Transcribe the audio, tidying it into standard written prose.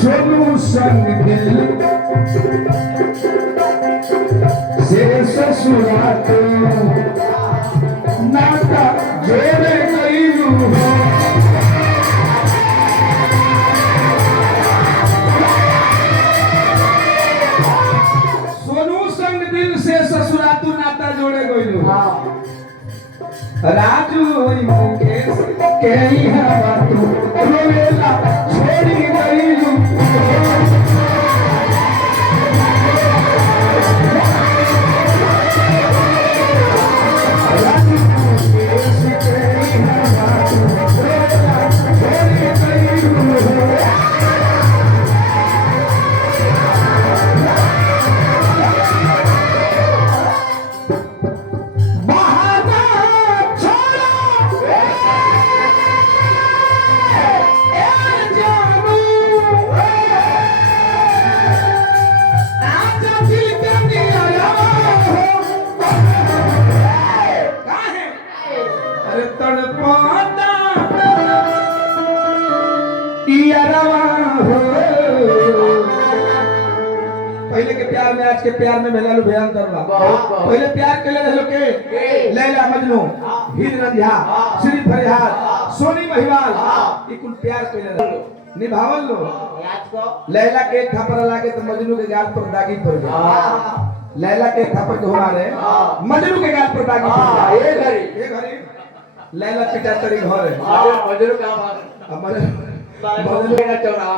सोनू संग दिल से ससुरा तो नाता जोड़े गईलू हो। सोनू संग दिल से ससुरा तू नाता जोड़े गईलू। राजू मुकेश के हवा तू रोवेला छोड़ी गईलू। पहले के प्यार में आज के प्यार में मेला लो बयान करवा। पहले प्यार के ले के लैला मजनू हीर रंझा श्री फरियाद सोनी महिवाल ये कुल प्यार के ले निभावल लो। लैला के एक थप्पड़ लागे तो मजनू के गाल पर दागी पड़ गई। लैला के थप्पड़ जो हमारे मजनू के गाल पर दागी पड़ गई। ये घड़ी लैला पिटा तरी घर है मजनू का मजनू का चौराहा